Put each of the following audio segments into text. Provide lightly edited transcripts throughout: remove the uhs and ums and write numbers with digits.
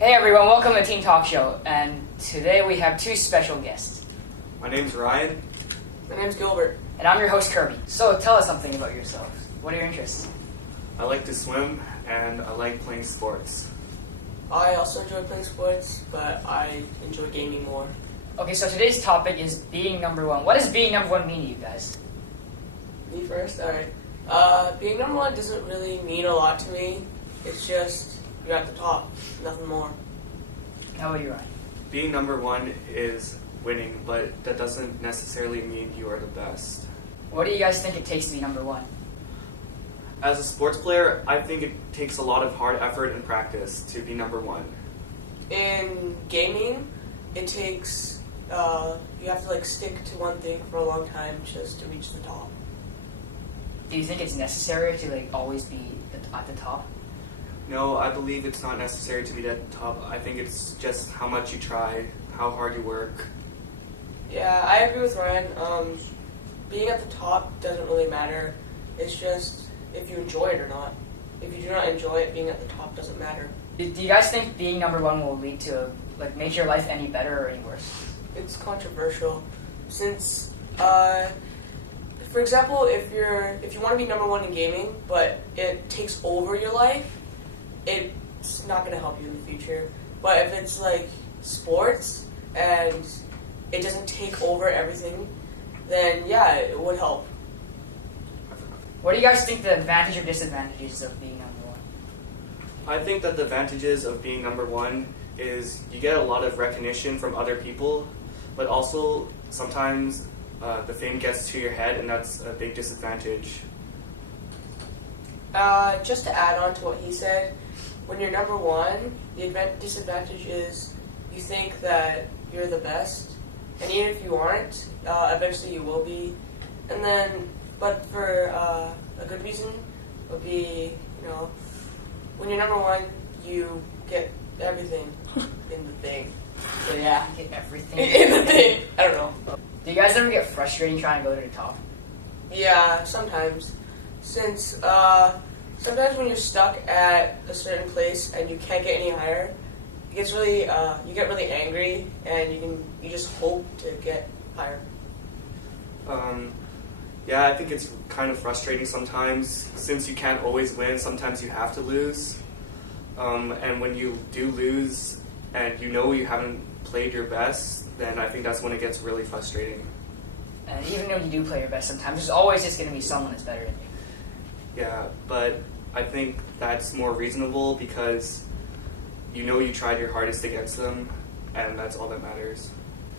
Hey everyone, welcome to Teen Talk Show, and today we have two special guests. My name's Ryan. My name's Gilbert. And I'm your host, Kirby. So tell us something about yourself. What are your interests? I like to swim and I like playing sports. I also enjoy playing sports, but I enjoy gaming more. Okay, so today's topic is being number one. What does being number one mean to you guys? Me first? Alright. Being number one doesn't really mean a lot to me. It's just you're at the top, nothing more. How about you, Ryan? Being number one is winning, but that doesn't necessarily mean you are the best. What do you guys think it takes to be number one? As a sports player, I think it takes a lot of hard effort and practice to be number one. In gaming, it takes, you have to stick to one thing for a long time just to reach the top. Do you think it's necessary to always be at the top? No, I believe it's not necessary to be at the top. I think it's just how much you try, how hard you work. Yeah, I agree with Ryan. Being at the top doesn't really matter. It's just if you enjoy it or not. If you do not enjoy it, being at the top doesn't matter. Do you guys think being number one will lead to, make your life any better or any worse? It's controversial, since, for example, if you want to be number one in gaming, but it takes over your life, it's not going to help you in the future. But if it's sports and it doesn't take over everything, then yeah, it would help. What do you guys think the advantage or disadvantages of being number one? I think that the advantages of being number one is you get a lot of recognition from other people, but also sometimes the fame gets to your head, and that's a big disadvantage. Just to add on to what he said, when you're number one, the disadvantage is you think that you're the best, and even if you aren't, eventually you will be. And then, but for a good reason would be, when you're number one, you get everything in the thing. So yeah, Get everything in the thing. I don't know. Do you guys ever get frustrated trying to go to the top? Yeah, sometimes. Since sometimes when you're stuck at a certain place and you can't get any higher, it gets really you get really angry, and you just hope to get higher. Yeah, I think it's kind of frustrating sometimes. Since you can't always win, sometimes you have to lose. And when you do lose and you haven't played your best, then I think that's when it gets really frustrating. And even when you do play your best sometimes, there's always just going to be someone that's better than you. Yeah, but I think that's more reasonable because you tried your hardest against them, and that's all that matters.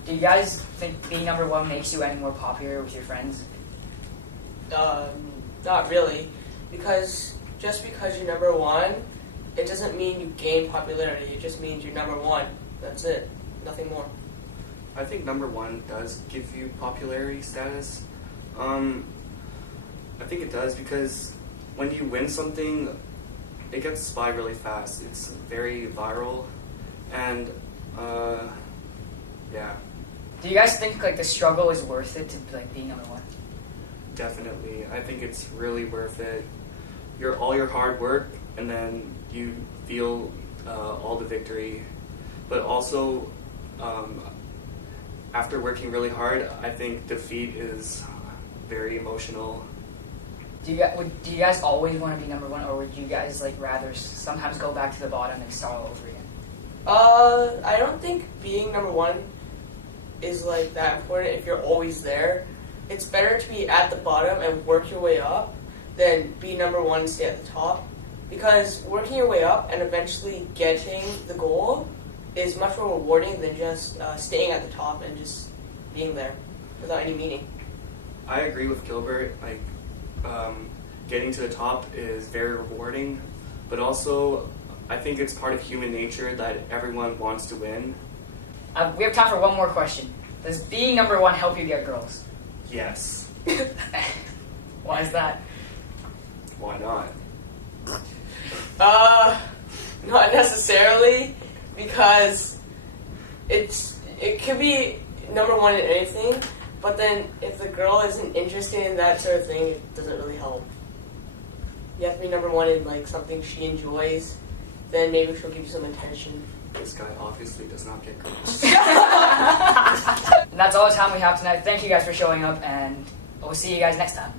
Do you guys think being number one makes you any more popular with your friends? Not really, because just because you're number one, it doesn't mean you gain popularity. It just means you're number one. That's it. Nothing more. I think number one does give you popularity status. I think it does because when you win something, it gets by really fast. It's very viral, and yeah. Do you guys think the struggle is worth it to being number one? Definitely. I think it's really worth it. All your hard work, and then you feel all the victory. But also, after working really hard, I think defeat is very emotional. Do you guys always want to be number one, or would you guys rather sometimes go back to the bottom and start all over again? I don't think being number one is that important if you're always there. It's better to be at the bottom and work your way up than be number one and stay at the top. Because working your way up and eventually getting the goal is much more rewarding than just staying at the top and just being there without any meaning. I agree with Gilbert. Getting to the top is very rewarding, but also I think it's part of human nature that everyone wants to win. We have time for one more question. Does being number one help you get girls? Yes. Why is that? Why not? Not necessarily, because it could be number one in anything, but then if the girl isn't interested in that sort of thing, it doesn't really help. You have to be number one in something she enjoys, then maybe she'll give you some attention. this guy obviously does not get grades. And that's all the time we have tonight. Thank you guys for showing up, and we'll see you guys next time.